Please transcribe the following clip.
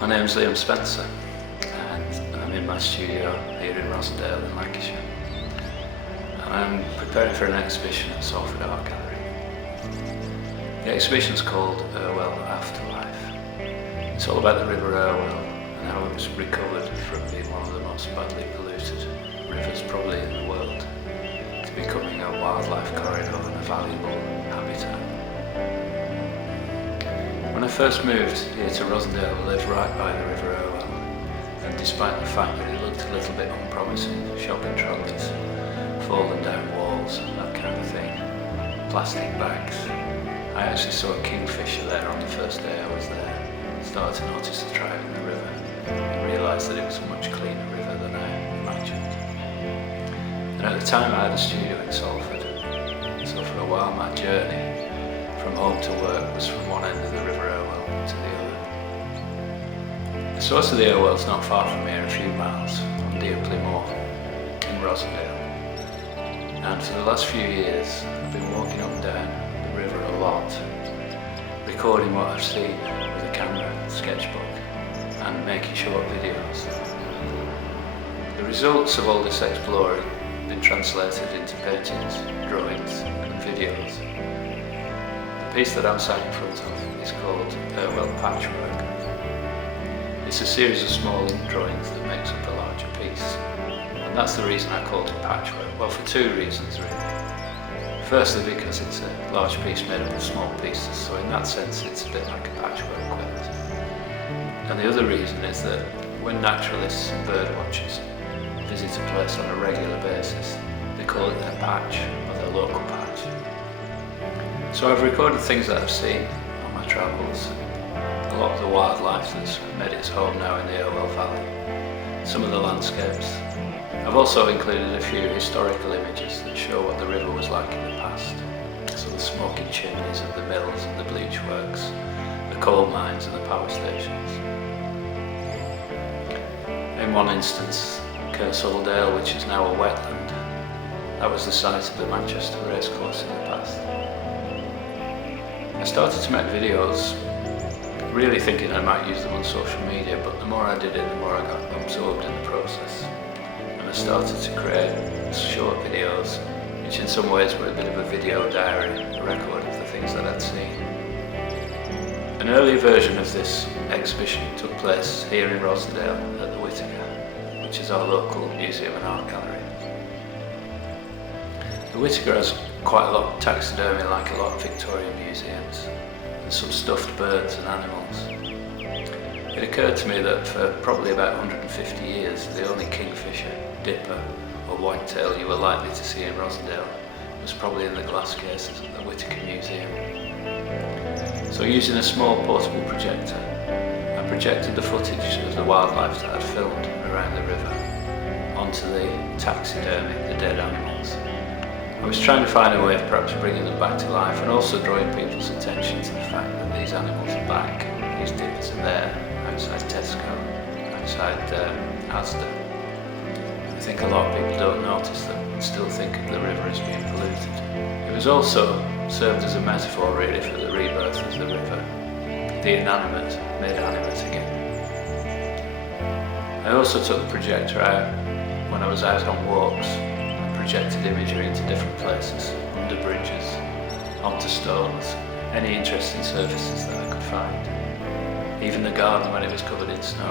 My name's Liam Spencer and I'm in my studio here in Rossendale in Lancashire, and I'm preparing for an exhibition at Salford Art Gallery. The exhibition's called Irwell Afterlife. It's all about the River Irwell and how it was recovered from being one of the most badly polluted rivers probably in the world to becoming a wildlife corridor and a valuable habitat. When I first moved here to Rossendale, I lived right by the River Irwell, and despite the fact that it looked a little bit unpromising, shopping trolleys, fallen down walls and that kind of thing, plastic bags, I actually saw a kingfisher there on the first day I was there. Started to notice the trout in the river and realised that it was a much cleaner river than I imagined. And at the time I had a studio in Salford, so for a while my journey from home to work was from one end of the River Irwell to the other. The source of the Irwell is not far from here, a few miles, on Deerpley Moor in Rossendale. And for the last few years I've been walking up and down the river a lot, recording what I've seen with a camera, sketchbook, and making short videos. The results of all this exploring have been translated into paintings, drawings and videos. The piece that I'm sat in front of is called Irwell Patchwork. It's a series of small ink drawings that makes up a larger piece, and that's the reason I called it patchwork. Well, for two reasons really. Firstly, because it's a large piece made up of small pieces, so in that sense it's a bit like a patchwork quilt. And the other reason is that when naturalists and bird watchers visit a place on a regular basis, they call it their patch or their local patch. So I've recorded things that I've seen on my travels, a lot of the wildlife that's made its home now in the Irwell Valley, some of the landscapes. I've also included a few historical images that show what the river was like in the past. So the smoking chimneys of the mills and the bleach works, the coal mines and the power stations. In one instance, Rossendale, which is now a wetland, that was the site of the Manchester racecourse in the past. I started to make videos really thinking I might use them on social media, but the more I did it, the more I got absorbed in the process. And I started to create short videos, which in some ways were a bit of a video diary, a record of the things that I'd seen. An earlier version of this exhibition took place here in Rossendale at the Whittaker, which is our local museum and art gallery. The Whittaker has quite a lot of taxidermy, like a lot of Victorian museums, and some stuffed birds and animals. It occurred to me that for probably about 150 years, the only kingfisher, dipper or whitetail you were likely to see in Rossendale was probably in the glass cases at the Whittaker Museum. So using a small portable projector, I projected the footage of the wildlife that I'd filmed around the river onto the taxidermy, the dead animals. I was trying to find a way of perhaps bringing them back to life and also drawing people's attention to the fact that these animals are back, these dippers are there, outside Tesco, outside Asda. I think a lot of people don't notice that and still think of the river as being polluted. It was also served as a metaphor really for the rebirth of the river, the inanimate made animate again. I also took the projector out when I was out on walks, projected imagery into different places, under bridges, onto stones, any interesting surfaces that I could find, even the garden when it was covered in snow.